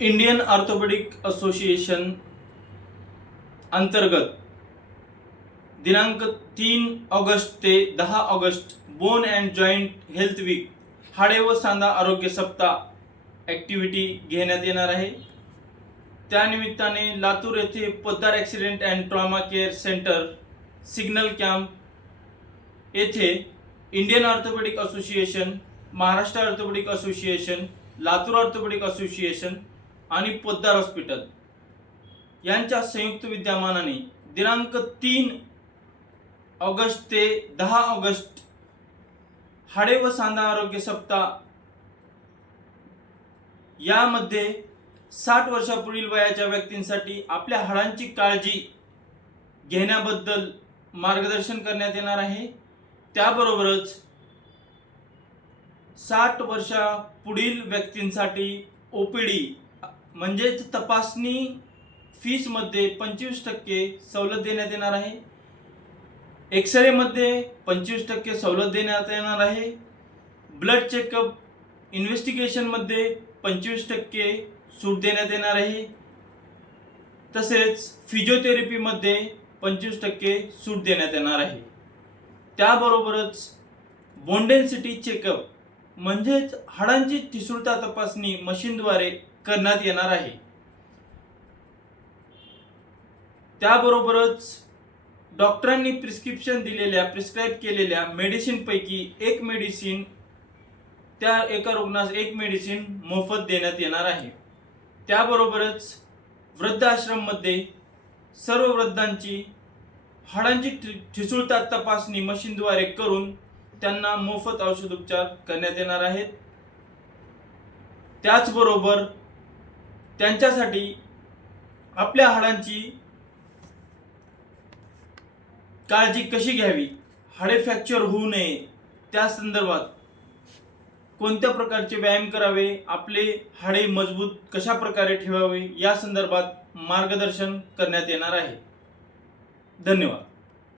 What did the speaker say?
Indian orthopaedic association अंतर्गत दिनांक 3 August ते 10 August bone and joint health week हाडे व सांधा आरोग्य सप्ताह ॲक्टिव्हिटी घेण्यात येणार आहे। त्यानिमित्ताने लातूर येथे Poddar accident and trauma care centre signal camp येथे Indian orthopaedic association, Maharashtra orthopaedic association, Latur orthopaedic association आणि पोद्दार हॉस्पिटल यांच्या संयुक्त विद्यमानाने दिनांक 3 ऑगस्ट ते 10 ऑगस्ट हाडे व सांधा आरोग्य सप्ताह यामध्ये 60 वर्षापुढील वयाच्या व्यक्तींसाठी आपल्या हाडांची काळजी घेण्याबद्दल मार्गदर्शन करण्यात येणार आहे। त्याबरोबरच 60 वर्षापुढील व्यक्तींसाठी ओपीडी म्हणजेच तपासणी फीस मध्ये 25% सवलत देण्यात येणार आहे। एक्सरे मध्ये 25% सवलत देण्यात येणार आहे। ब्लड चेकअप इन्व्हेस्टिगेशन मध्ये 25% सूट देण्यात येणार आहे। तसेच फिजिओथेरपी मध्ये 25% सूट देण्यात येणार आहे। त्याबरोबरच बोन डेन्सिटी चेकअप म्हणजेच हाडांची ठिसूळता तपासणी मशीनद्वारे करण्यात येणार आहे। त्याबरोबरच डॉक्टरांनी प्रिस्क्राईब केलेल्या मेडिसिन पैकी एक मेडिसिन त्या एका रुग्णास एक मेडिसिन मोफत देण्यात येणार आहे। त्याबरोबरच वृद्धाश्रम मध्ये सर्व वृद्धांची हाडांची ठिसूळता तपासणी मशीनद्वारे करून त्यांना मोफत औषधोपचार करण्यात येणार आहेत। त्याचबरोबर त्यांच्यासाठी आपल्या हाडांची काळजी कशी घ्यावी, हाडे फ्रॅक्चर होऊ नये, त्या संदर्भात कोणत्या प्रकारचे व्यायाम करावे, आपले हाडे मजबूत कशा प्रकारे ठेवावे या संदर्भात मार्गदर्शन करण्यात येणार आहे। धन्यवाद।